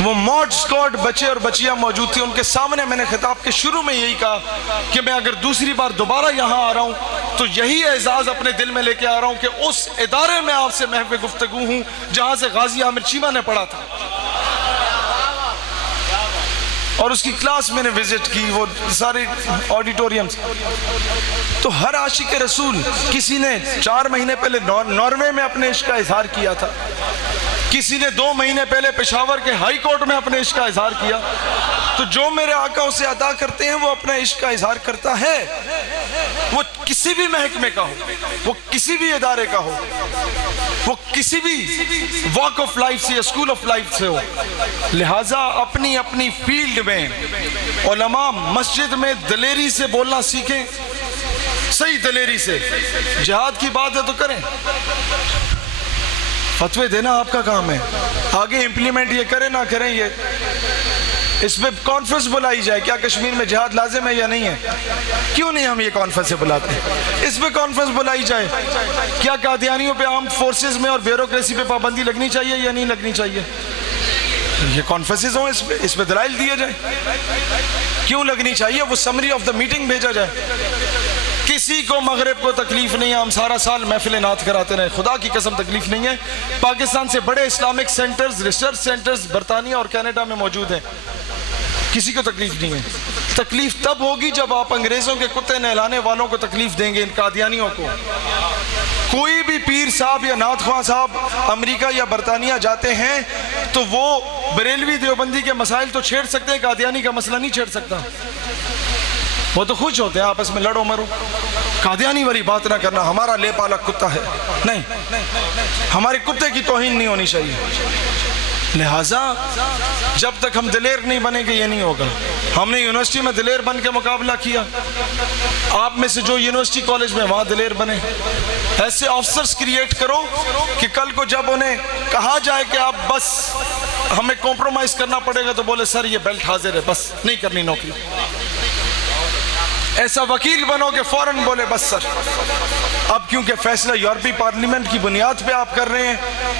وہ موڈ سکواڈ بچے اور بچیاں موجود تھے, ان کے سامنے میں نے خطاب کے شروع میں یہی کہا کہ میں اگر دوسری بار دوبارہ یہاں آ رہا ہوں تو یہی اعزاز اپنے دل میں لے کے آ رہا ہوں کہ اس ادارے میں آپ سے محو گفتگو ہوں جہاں سے غازی عامر چیمہ نے پڑھا تھا, اور اس کی کلاس میں نے وزٹ کی, وہ سارے آڈیٹوریم. تو ہر عاشق رسول, کسی نے 4 مہینے پہلے ناروے میں اپنے عشق کا اظہار کیا تھا, کسی نے 2 مہینے پہلے پشاور کے ہائی کورٹ میں اپنے عشق کا اظہار کیا. تو جو میرے آقا اسے عطا کرتے ہیں وہ اپنا عشق کا اظہار کرتا ہے, وہ کسی بھی محکمے کا ہو, وہ کسی بھی ادارے کا ہو, وہ کسی بھی واک آف لائف سے یا اسکول آف لائف سے ہو. لہٰذا اپنی اپنی فیلڈ میں علماء مسجد میں دلیری سے بولنا سیکھیں, صحیح دلیری سے. جہاد کی بات ہے تو کریں, فتوے دینا آپ کا کام ہے, آگے امپلیمنٹ یہ کریں نہ کریں, یہ اس پہ کانفرنس بلائی جائے, کیا کشمیر میں جہاد لازم ہے یا نہیں ہے, کیوں نہیں ہم یہ کانفرنس بلاتے ہیں, اس پہ کانفرنس بلائی جائے, کیا قادیانیوں پہ آرمڈ فورسز میں اور بیوروکریسی پہ پابندی لگنی چاہیے یا نہیں لگنی چاہیے, یہ کانفرنسز ہوں, اس پہ دلائل دیے جائیں, کیوں لگنی چاہیے, وہ سمری آف دا میٹنگ بھیجا جائے. کسی کو مغرب کو تکلیف نہیں ہے, ہم سارا سال محفل نعت کراتے رہے, خدا کی قسم تکلیف نہیں ہے. پاکستان سے بڑے اسلامک سینٹرز, ریسرچ سینٹرز برطانیہ اور کینیڈا میں موجود ہیں, کسی کو تکلیف نہیں ہے. تکلیف تب ہوگی جب آپ انگریزوں کے کتے نہلانے والوں کو تکلیف دیں گے, ان قادیانیوں کو. کوئی بھی پیر صاحب یا نعت خواں صاحب امریکہ یا برطانیہ جاتے ہیں تو وہ بریلوی دیوبندی کے مسائل تو چھیڑ سکتے ہیں, قادیانی کا مسئلہ نہیں چھیڑ سکتا. وہ تو خوش ہوتے ہیں آپس میں لڑو مرو, قادیانی والی بات نہ کرنا, ہمارا لے پالا کتا ہے, نہیں, ہمارے کتے کی توہین نہیں ہونی چاہیے. لہٰذا جب تک ہم دلیر نہیں بنیں گے یہ نہیں ہوگا. ہم نے یونیورسٹی میں دلیر بن کے مقابلہ کیا, آپ میں سے جو یونیورسٹی کالج میں وہاں دلیر بنے. ایسے آفسرز کریٹ کرو کہ کل کو جب انہیں کہا جائے کہ آپ بس ہمیں کمپرومائز کرنا پڑے گا تو بولے سر یہ بیلٹ حاضر ہے, بس نہیں کرنی نوکری. ایسا وکیل بنو کہ فوراً بولے بس سر. اب کیونکہ فیصلہ یورپی پارلیمنٹ کی بنیاد پہ آپ کر رہے ہیں,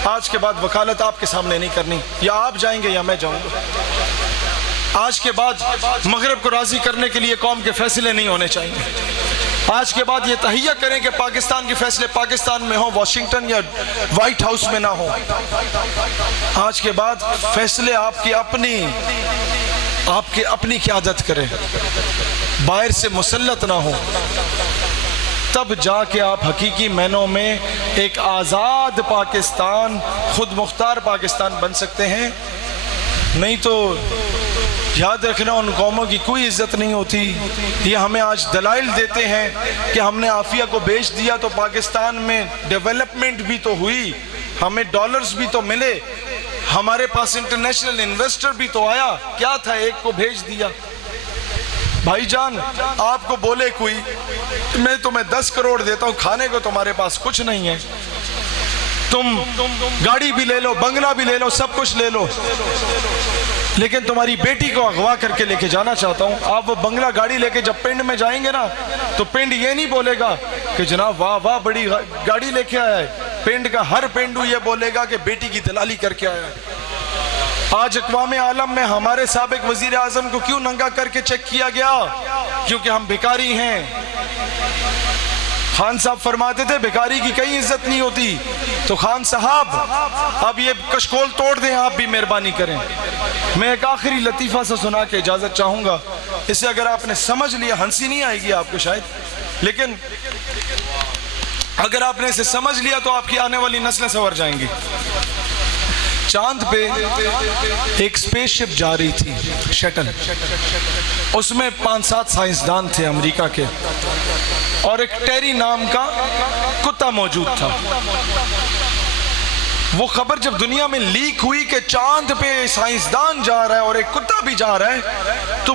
آج کے بعد وکالت آپ کے سامنے نہیں کرنی, یا آپ جائیں گے یا میں جاؤں گا. آج کے بعد مغرب کو راضی کرنے کے لیے قوم کے فیصلے نہیں ہونے چاہیے. آج کے بعد یہ تہیہ کریں کہ پاکستان کے فیصلے پاکستان میں ہوں, واشنگٹن یا وائٹ ہاؤس میں نہ ہوں. آج کے بعد فیصلے آپ کی اپنی قیادت کریں, باہر سے مسلط نہ ہو, تب جا کے آپ حقیقی معنوں میں ایک آزاد پاکستان, خود مختار پاکستان بن سکتے ہیں. نہیں تو یاد رکھنا ان قوموں کی کوئی عزت نہیں ہوتی. یہ ہمیں آج دلائل دیتے ہیں کہ ہم نے عافیہ کو بیچ دیا تو پاکستان میں ڈیولپمنٹ بھی تو ہوئی, ہمیں ڈالرز بھی تو ملے, ہمارے پاس انٹرنیشنل انویسٹر بھی تو آیا. کیا تھا, ایک کو بھیج دیا. بھائی جان آپ کو بولے کوئی میں تمہیں 10 کروڑ دیتا ہوں, کھانے کو تمہارے پاس کچھ نہیں ہے, تم گاڑی بھی لے لو, بنگلہ بھی لے لو, سب کچھ لے لو, لیکن تمہاری بیٹی کو اغوا کر کے لے کے جانا چاہتا ہوں. آپ وہ بنگلہ گاڑی لے کے جب پنڈ میں جائیں گے نا تو پنڈ یہ نہیں بولے گا کہ جناب واہ واہ بڑی گاڑی لے کے آیا ہے. پنڈ کا ہر پنڈو یہ بولے گا کہ بیٹی کی دلالی کر کے آیا ہے. آج اقوام عالم میں ہمارے سابق وزیر اعظم کو کیوں ننگا کر کے چیک کیا گیا؟ کیونکہ ہم بھکاری ہیں. خان صاحب فرماتے تھے بھکاری کی کہیں عزت نہیں ہوتی. تو خان صاحب اب یہ کشکول توڑ دیں, آپ بھی مہربانی کریں. میں ایک آخری لطیفہ سے سنا کے اجازت چاہوں گا. اسے اگر آپ نے سمجھ لیا, ہنسی نہیں آئے گی آپ کو شاید, لیکن اگر آپ نے اسے سمجھ لیا تو آپ کی آنے والی نسلیں سنور جائیں گی. چاند پہ ایک سپیس شپ جا رہی تھی, شٹل. اس میں 5-7 سائنسدان تھے امریکہ کے, اور ایک ٹیری نام کا کتا موجود تھا. وہ خبر جب دنیا میں لیک ہوئی کہ چاند پہ سائنسدان جا رہا ہے اور ایک کتا بھی جا رہا ہے تو